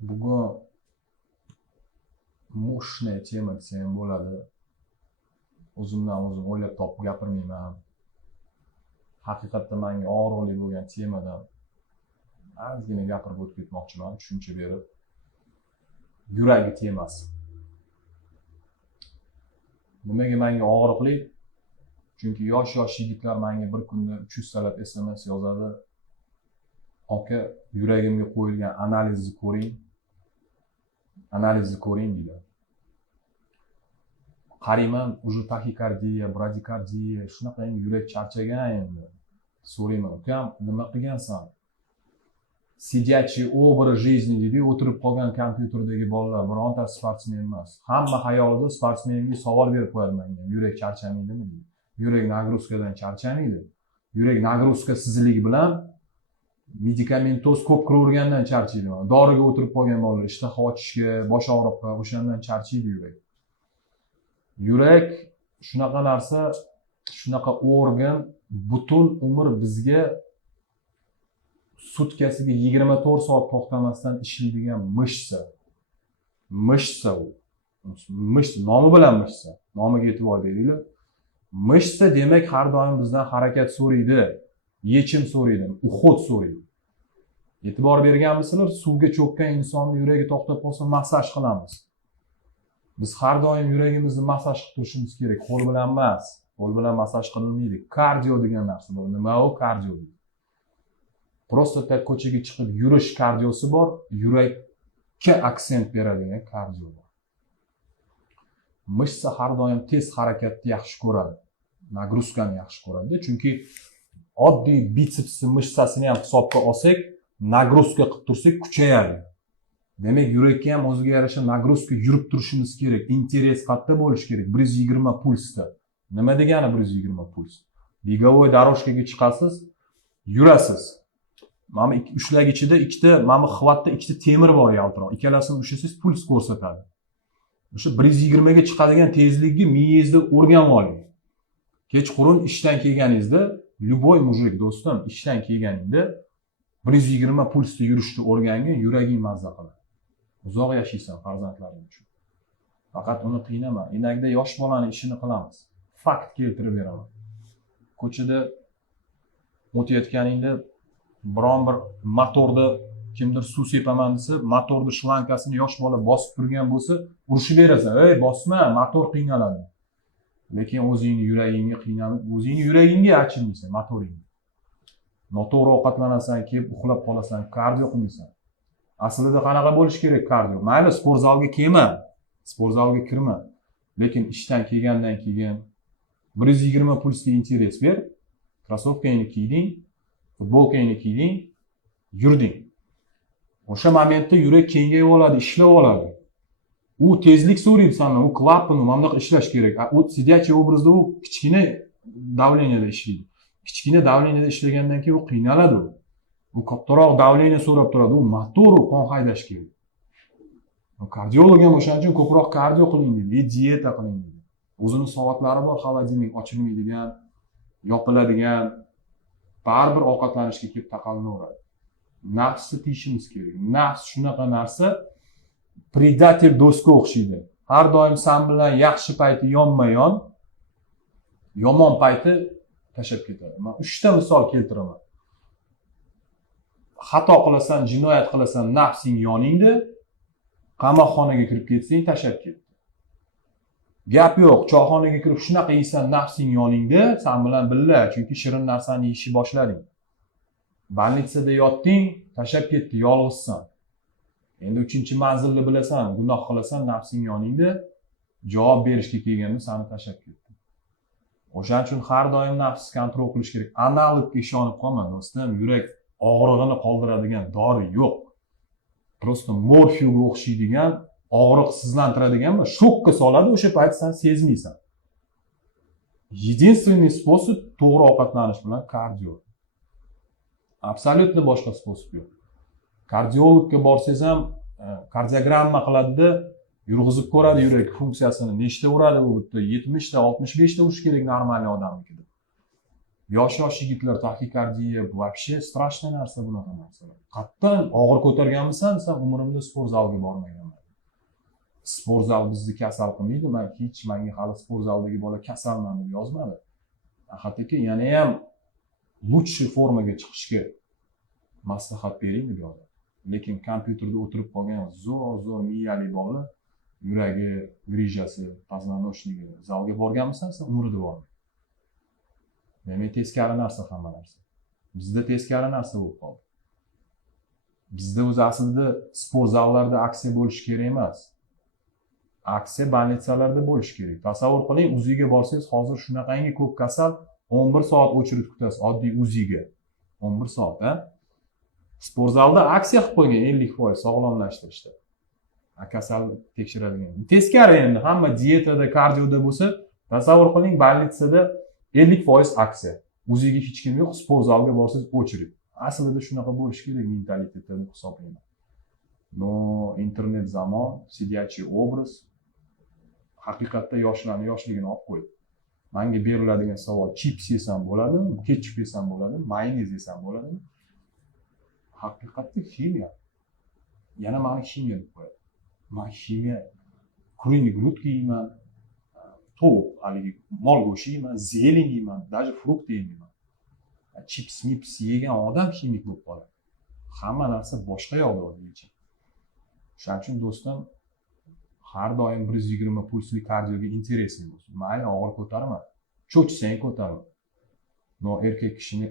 Bugun mushne tema desam bo'ladi. O'zimdan o'zim o'ylab topib gapirmayman. Haqiqatda menga og'riqli bo'lgan temadan ozgina gapirib o'tib ketmoqchiman, tushuncha berib. Yuragi temasi. Nimaga menga og'riqli? Chunki yosh yigitlar menga bir kunda 300 talab SMS yozadi. Aka, yuragimga qo'yilgan analizni ko'ring deydi. Qarayman, уже taxikardiya, bradikardiya, shunaqa endi yurak charchagan endi. So'rayman, ukam, nima qilgansan? Сидячий образ жизни deydi, o'tirib qolgan kompyuterdagi bolalar bironta sportsmen emas. Hamma hayolida sportsmenga savol berib qo'yadi menga. Yurak charchamaydimi deydi. Yurak nagruzkadan charchamaydi. Yurak nagruzkasizligi bilan medikamentoz ko'p kiravergandan charchaydi. Doriga o'tirib qolgan bolalar ishtaha ochishga, bosh og'riqqa, o'shandan charchaydi yurak. Yurak shunaqa narsa, shunaqa organ butun umr bizga sutkasiga 24 soat to'xtamasdan ishlaydigan mishsa. Mishsa u. Mishsa nomi bilan mishsa. Nomiga e'tibor beringlar. Mishsa demak har doim bizdan harakat so'raydi, yechim so'raydi, uhud so'raydi. E'tibor berganmisizlar? Suvga cho'kkan insonni yuragi to'xtab qolsa massaj qilamiz. Biz har doim yuragimizni massaj qilib turishimiz kerak, qo'l bilan emas. Qo'l bilan massaj qilinmaydi. Kardio degan narsa bor. Nima u kardio? Prosta tak ko'chaga chiqib yurish kardiosi bor, yurakka aksent beradigan kardio bor. Mishsa har doim tez harakatni yaxshi ko'radi. Nagruzkani yaxshi ko'radi, chunki oddiy bitsepsni mishsasini ham hisobga olsak, nagruzka qilib tursak kuchayadi. Demak, yurakka ham o'ziga yarasha nagruzka yurib turishimiz kerak. Interes qayerda bo'lishi kerak? 120 pulsda. Nima degani 120 puls? Begovoy дорожкаga chiqasiz, yurasiz. Mana ushlagichida ikkita, mana xvatda ikkita temir bor yaltiroq. Ikkalasini ushlasangiz puls ko'rsatadi. O'sha 120 ga chiqadigan tezlikni miyangizda o'rganib oling. Kechqurun ishdan kelganingizda, любой mujik do'stim, ishdan kelganingda 120 pulsda yurishni o'rgangin, yuraging mazza qiladi. Uzoq yashaysan farzandlaring uchun. Faqat uni qiynama. Inakda yosh bolani ishini qilamiz. Fakt keltirib beraman. Ko'chada o'tayotganingda biron bir motorda kimdir suv sepaman desa, motorning shlankasini yosh bola bosib turgan bo'lsa, urishib berasan. Ey, bosma, motor qiynaladi. Lekin o'zingni yuragingga qiynalib, o'zingni yuragingga achinmaysan, motoringga. Noto'g'ri ovqatlanasan, kelib uxlab qolasan, kardio qilmaysan. Aslida qanaqa bo'lish kerak kardio? Mayli, sport zalga kelma, sport zalga kirma. Lekin ishdan kelgandan keyin 120 pulsga interes ber, krossovkangni kiyding, futbolkangni kiyding, yurding. O'sha momentda yurak kengayib oladi, ishlab oladi. U tezlik so'raydi sendan, u klapan, mana bunaqa ishlash kerak. U сидячий obrazda u kichkina davleniyada ishlaydi. Kichkina davleniyada ishlagandan keyin u qiynaladi. U kattaroq davleniya so'rab turadi, u motor qon haydash kerak. Kardiolog ham o'shaning uchun ko'proq kardio qiling deydi, dieta qiling deydi. O'zini soatlari bor, xolodilnik ochilmaydigan, yopiladigan, baribir ovqatlanishga kelib taqalinaveradi. Nafsni tiyishimiz kerak. Nafs shunaqa narsa, predator do'stga o'xshaydi. Har doim sen bilan yaxshi payti yonma-yon, yomon payti tashab ketadi. Men 3 ta misol keltiraman. Xato qilasan, jinoyat qilasan, nafsing yoningda, qamoqxonaga kirib ketsang, tashab ketdi. Gap yo'q, choyxonaga kirib shunaqa yeysan, nafsing yoningda, sen bilan billa, chunki shirin narsani yeyishni boshlading. Bolnitsada yotding, tashab ketdi, yolg'izsan. Endi 3-manzilni bilasan, gunoh qilasan, nafsing yoningda, javob berishga kelganda seni tashab ketdi. O'shaning uchun har doim nafsni kontrol qilish kerak. Analogga ishonib qolma, do'stim, yurak og'rig'ini qoldiradigan dori yo'q. Prosta morfiyga o'xshaydigan, og'riqsizlantiradigan va shokka soladi, o'sha payt sen sezmaysan. Единственный способ to'g'ri ovqatlanish bilan kardio. Absolutni boshqa sposоб yo'q. Kardiologga borsangiz ham kardiogramma qiladi-da, yurg'izib ko'radi yurak funksiyasini, nechta uradi bu bitta, 70 ta, 65 ta urish kerak normal odamnikida. yosh yigitlar taxikardiya вообще страшный narsa bunaqa narsalar. Qattan og'ir ko'targanmisan, sen umrimda sport zalga bormaganman. Sport zal bizni kasal qilmaydi. Menga hali sport zaldagi bola kasalman deb yozmadi. Hattoki yana ham lучший formaga chiqishga maslahat bering deb yozadi. Lekin kompyuterda o'tirib qolgan zo'r miyali bola yuragi, grijasi, позвоночниги zalga borganmisan, sen umrida bormaydi. Demak, teskari narsa hamma narsa. Bizda teskari narsa bo'lib qoldi. Bizda o'zi aslida sport zallarda aksiya bo'lishi kerak emas. Aksiya больницаlarda bo'lishi kerak. Tasavvur qiling, UZIga borsangiz, hozir shunaqangi ko'p kasal 11 soat o'chirib kutasiz oddiy UZIga. 11 soat, ha? Sport zalda aksiya qilib qo'ygan 50% sog'lomlashtirishda. Kasal tekshiradigan. Teskari endi hamma dietada, kardioda bo'lsa, tasavvur qiling, больницада 50% aksiya. UZIga hech kim yo'q, sport zalga borsangiz o'chirib. Aslida shunaqa bo'lishi kerak mentalitetda deb hisoblayman. No, internet zamon, сидячий образ haqiqatda yoshlarni yoshligini olib qo'ydi. Menga beriladigan savol: chips yesam bo'ladimi, ketchup yesam bo'ladimi, mayonez yesam bo'ladimi? Haqiqatda ximiya. Yana meni ximiya deb qo'yadi. Men ximiya kruinik grudka yeyman, tovuq, haligi mol go'shti yeyman, zelen yeyman, даже frukt yeyman. Chips yegan odam ximik bo'lib qoladi. Hamma narsa boshqa yoqda o'zgacha. Shuning uchun do'stim, har doim 120 pulsli kardioga interesing bo'lsin. Mayli og'ir ko'tarma, cho'chsang ko'tarma. No, erkak kishini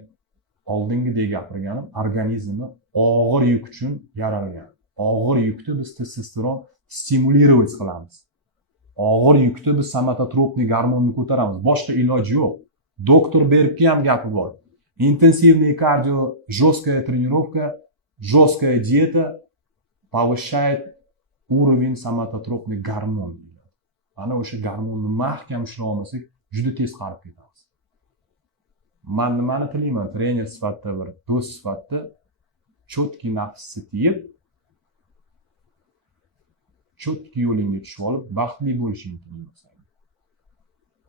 oldingidek gapirganim, organizmi og'ir yuk uchun yaralgan. Og'ir yukni biz testosteron stimulировать qilamiz. Og'ir yukni biz somatotropniy gormonni ko'taramiz. Boshqa iloji yo'q. Doktor beribki ham gapi bor. Интенсивный кардио, жесткая тренировка, жесткая диета повышает уровень somatotropniy gormon. Ana o'sha gormonni mahkam ushlab olmasak, juda tez qarib ketamiz. Men nimani tilayman? Trener sifatida, bir do'st sifatida cho'tki nafsni tiyib, cho'tki yo'lingga tushib olib, baxtli bo'lishingni tilayman.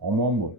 Omon bo'l.